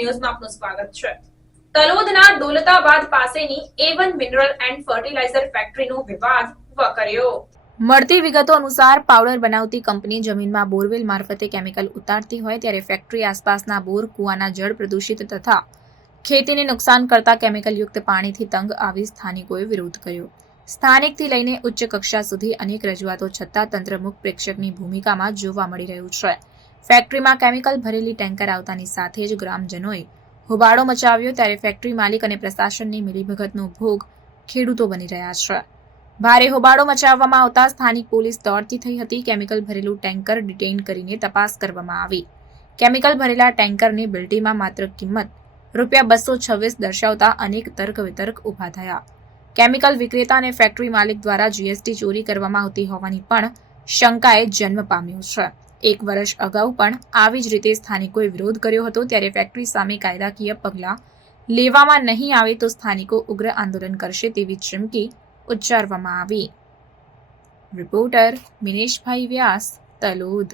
ન્યૂઝમાં આપનું સ્વાગત છે। તલોદના દોલતાબાદ પાસેની A1 મિનરલ એન્ડ ફર્ટિલાઇઝર ફેક્ટરીનો વિવાદ વકર્યો। મળતી વિગતો અનુસાર પાવડર બનાવતી કંપની જમીનમાં બોરવેલ મારફતે કેમિકલ ઉતારતી હોય ત્યારે ફેક્ટરી આસપાસના બોર કુવાના જળ પ્રદૂષિત તથા ખેતીને નુકસાન કરતા કેમિકલયુક્ત પાણીથી તંગ આવી સ્થાનિકોએ વિરોધ કર્યો। સ્થાનિકથી લઈને ઉચ્ચ કક્ષા સુધી અનેક રજૂઆતો છતાં તંત્ર મુખ પ્રેક્ષકની ભૂમિકામાં જોવા મળી રહ્યું છે। ફેક્ટરીમાં કેમિકલ ભરેલી ટેન્કર આવતાની સાથે જ ગ્રામજનોએ હોબાળો મચાવ્યો ત્યારે ફેક્ટરી માલિક અને પ્રશાસનની મિલીભગતનો ભોગ ખેડૂતો બની રહ્યા છે। ભારે હોબાળો મચાવવામાં આવતા સ્થાનિક પોલીસ દોડતી થઈ હતી। કેમિકલ ભરેલું ટેન્કર ડિટેઇન કરીને તપાસ કરવામાં આવી। કેમિકલ ભરેલા ટેન્કરની બિલ્ડીમાં માત્ર કિંમત ₹226 દર્શાવતા અનેક તર્ક વિતર્ક ઉભા થયા। કેમિકલ વિક્રેતા અને ફેક્ટરી માલિક દ્વારા જીએસટી ચોરી કરવામાં આવતી હોવાની પણ શંકાએ જન્મ પામ્યો છે। 1 વર્ષ અગાઉ પણ આવી જ રીતે સ્થાનિકોએ વિરોધ કર્યો હતો ત્યારે ફેક્ટરી સામે કાયદાકીય પગલાં લેવામાં નહીં આવે તો સ્થાનિકો ઉગ્ર આંદોલન કરશે તેવી ચીમકી ઉચ્ચારવામાં આવી। રિપોર્ટર મિનેશભાઈ વ્યાસ, તલોદ।